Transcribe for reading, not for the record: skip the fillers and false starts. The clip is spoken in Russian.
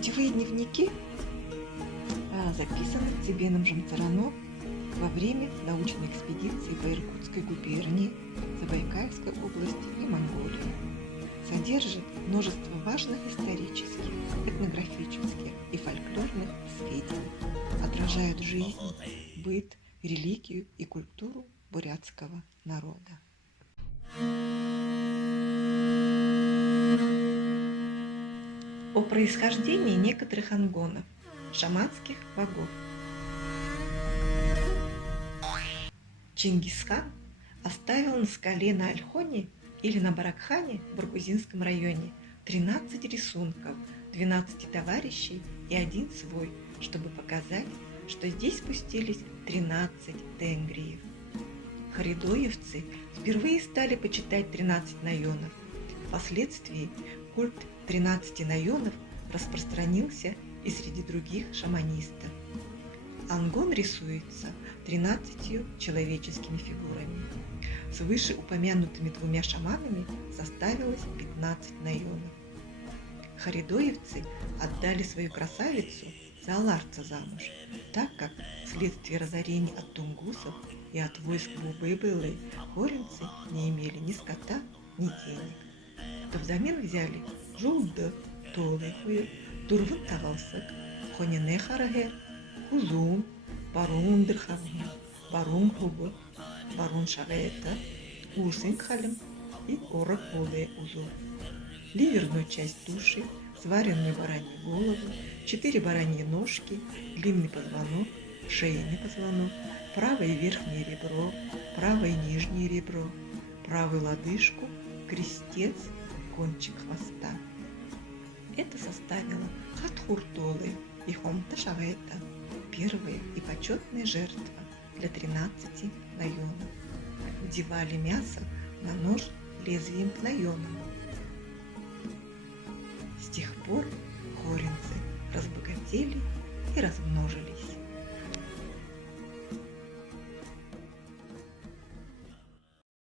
Путевые дневники записаны Цибеном Жамцарано во время научной экспедиции по Иркутской губернии, Забайкальской области и Монголии. Содержит множество важных исторических, этнографических и фольклорных сведений. Отражает жизнь, быт, религию и культуру бурятского народа. О происхождении некоторых ангонов, шаманских богов. Чингисхан оставил на скале на Альхоне или на Баракхане в Баргузинском районе 13 рисунков, 12 товарищей и один свой, чтобы показать, что здесь спустились 13 тенгриев. Харидоевцы впервые стали почитать 13 наенов. Впоследствии культ 13 наенов распространился и среди других шаманистов. Ангон рисуется 13 человеческими фигурами. С вышеупомянутыми двумя шаманами составилось 15 наенов. Харидоевцы отдали свою красавицу за аларца замуж, так как вследствие разорений от тунгусов и от войск Бубы-Былы хоринцы не имели ни скота, ни денег. То взамен взяли жулды, толыхую, турвын тағалсык, хонене харагер, кузун, барун дырхавны, барун хубы, барун шагаэта, усын халим и орок более узор. Ливерную часть туши, сваренную баранью голову, 4 бараньи ножки, длинный позвонок, шейный позвонок, правое верхнее ребро, правое нижнее ребро, правую лодыжку, крестец, кончик хвоста. Это составило Хатхуртолы и Хомта Шагэта, первая и почетная жертва для 13 наенов. Вдевали мясо на нож лезвием к наенам. С тех пор хоринцы разбогатели и размножились.